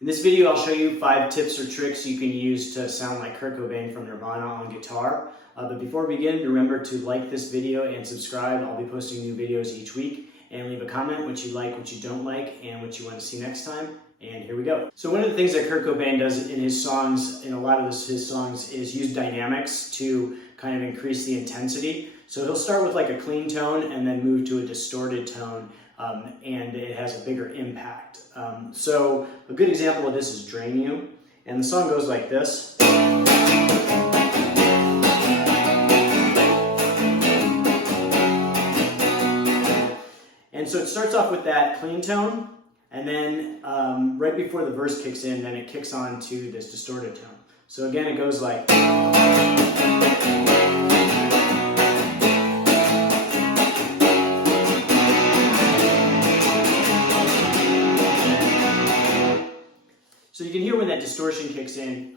In this video, I'll show you 5 tips or tricks you can use to sound like Kurt Cobain from Nirvana on guitar. But before we begin, remember to like this video and subscribe. I'll be posting new videos each week. And leave a comment what you like, what you don't like, and what you want to see next time. And here we go. So one of the things that Kurt Cobain does in his songs, in a lot of his songs, is use dynamics to kind of increase the intensity. So he'll start with like a clean tone and then move to a distorted tone, and it has a bigger impact. So a good example of this is Drain You. And the song goes like this. And so it starts off with that clean tone, and then right before the verse kicks in, then it kicks on to this distorted tone. So again, it goes like... So you can hear when that distortion kicks in,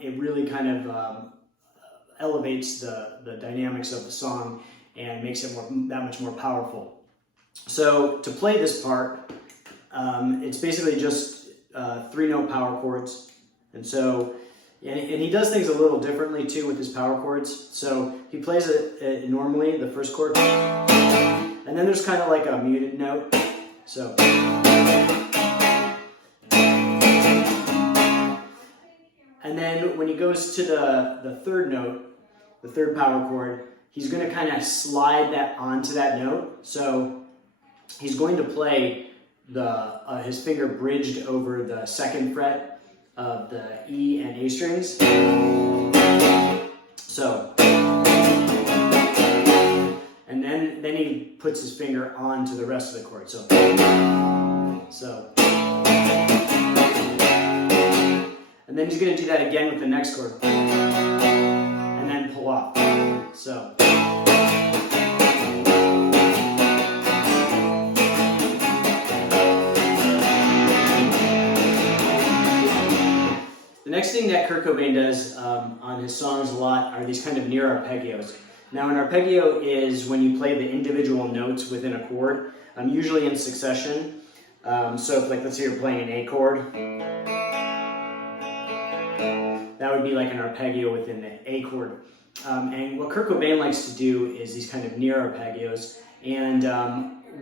it really kind of elevates the dynamics of the song and makes it that much more powerful. So to play this part, it's basically just 3-note power chords. And so, and he does things a little differently too with his power chords. So he plays it normally, the first chord, and then there's kind of like a muted note. So, and then when he goes to the third note, the third power chord, he's going to kind of slide that onto that note. So he's going to play his finger bridged over the second fret of the E and A strings. So, and then he puts his finger onto the rest of the chord. So, and then he's going to do that again with the next chord, and then pull off. So. The next thing that Kurt Cobain does on his songs a lot are these kind of near arpeggios. Now an arpeggio is when you play the individual notes within a chord, usually in succession. So if, like, let's say you're playing an A chord, that would be like an arpeggio within the A chord. And what Kurt Cobain likes to do is these kind of near arpeggios. And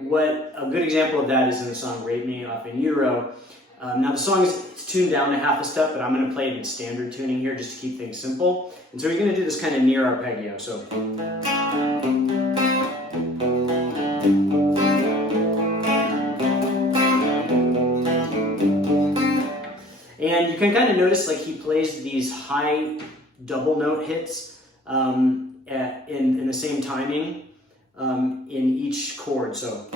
what a good example of that is in the song Rape Me off In Utero. Now the song is tuned down a half a step, but I'm going to play it in standard tuning here just to keep things simple. And so he's going to do this kind of near arpeggio. So, and you can kind of notice like he plays these high double note hits in the same timing in each chord. So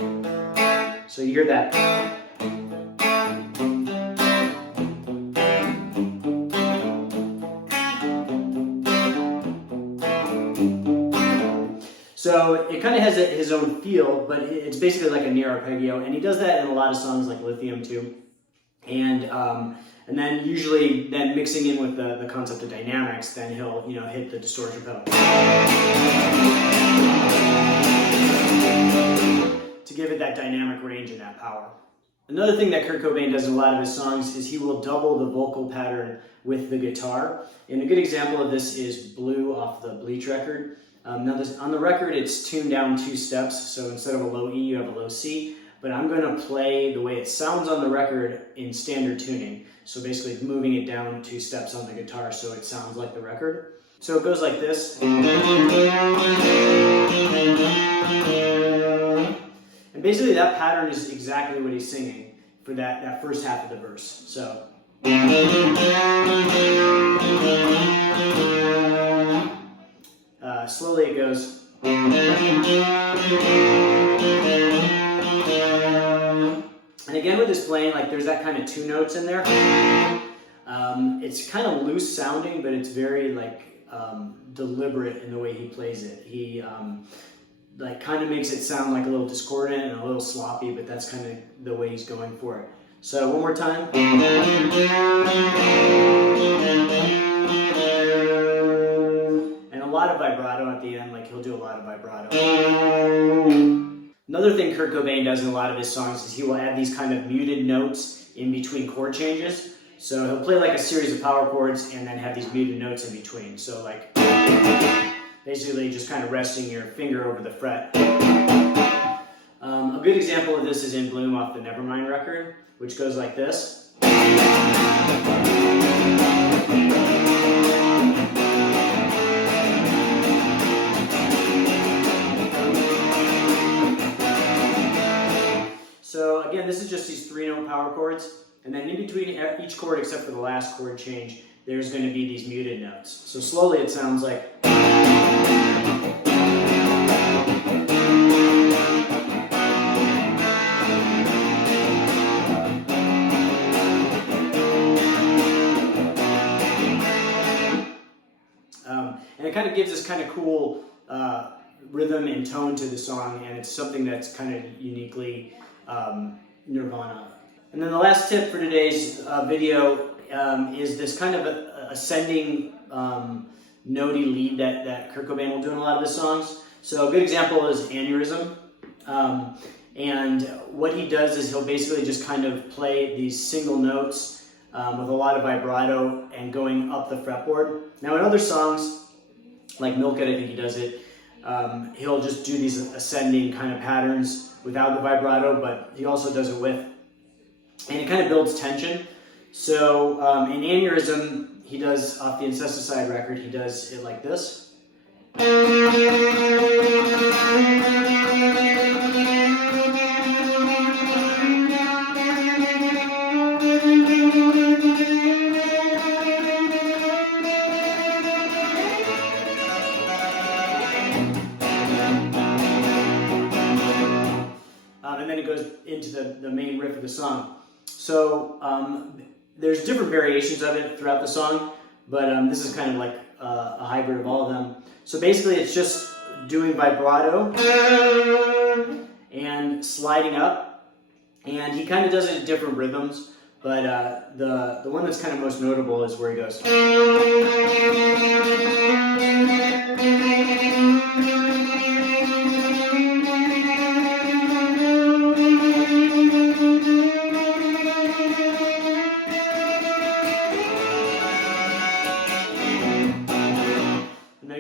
you hear that. So it kind of has his own feel, but it's basically like a near arpeggio, and he does that in a lot of songs like Lithium too. And then usually then mixing in with the concept of dynamics, then he'll hit the distortion pedal to give it that dynamic range and that power. Another thing that Kurt Cobain does in a lot of his songs is he will double the vocal pattern with the guitar. And a good example of this is Blue off the Bleach record. Now on the record it's tuned down 2 steps, so instead of a low E you have a low C, but I'm going to play the way it sounds on the record in standard tuning. So basically moving it down 2 steps on the guitar so it sounds like the record. So it goes like this. And basically that pattern is exactly what he's singing for that first half of the verse. So. Slowly it goes. And again with this playing, like there's that kind of 2 notes in there. It's kind of loose sounding, but it's very like deliberate in the way he plays it. He like kind of makes it sound like a little discordant and a little sloppy, but that's kind of the way he's going for it. So one more time. A lot of vibrato at the end, like he'll do a lot of vibrato. Another thing Kurt Cobain does in a lot of his songs is he will add these kind of muted notes in between chord changes. So he'll play like a series of power chords and then have these muted notes in between. So like basically just kind of resting your finger over the fret. A good example of this is in Bloom off the Nevermind record, which goes like this. So again, this is just these 3-note power chords, and then in between each chord except for the last chord change, there's going to be these muted notes. So slowly it sounds like. And it kind of gives this kind of cool rhythm and tone to the song, and it's something that's kind of uniquely Nirvana. And then the last tip for today's video is this kind of ascending notey lead that Kurt Cobain will do in a lot of his songs. So a good example is Aneurysm. And what he does is he'll basically just kind of play these single notes with a lot of vibrato and going up the fretboard. Now in other songs, like Milk It, I think he does it, he'll just do these ascending kind of patterns without the vibrato, but he also does it with. And it kind of builds tension. So in Aneurysm, he does, off the Incesticide record, he does it like this. And then it goes into the main riff of the song. So there's different variations of it throughout the song, but this is kind of like a hybrid of all of them. So basically it's just doing vibrato and sliding up, and he kind of does it in different rhythms, but the one that's kind of most notable is where he goes.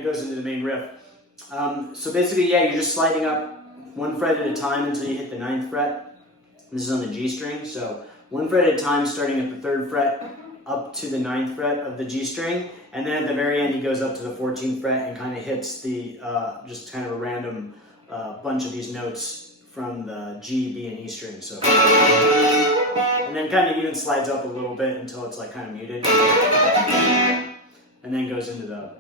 Goes into the main riff. So basically, yeah, you're just sliding up one fret at a time until you hit the 9th fret. This is on the G string, so one fret at a time, starting at the 3rd fret up to the 9th fret of the G string, and then at the very end he goes up to the 14th fret and kind of hits the just kind of a random bunch of these notes from the G, B, and E string. So, and then kind of even slides up a little bit until it's like kind of muted. And then goes into the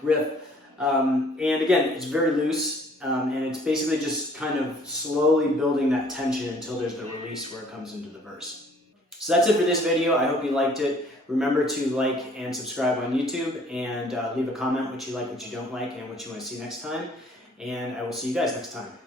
riff. And again, it's very loose, and it's basically just kind of slowly building that tension until there's the release where it comes into the verse. So that's it for this video. I hope you liked it. Remember to like and subscribe on YouTube, and leave a comment what you like, what you don't like, and what you want to see next time. And I will see you guys next time.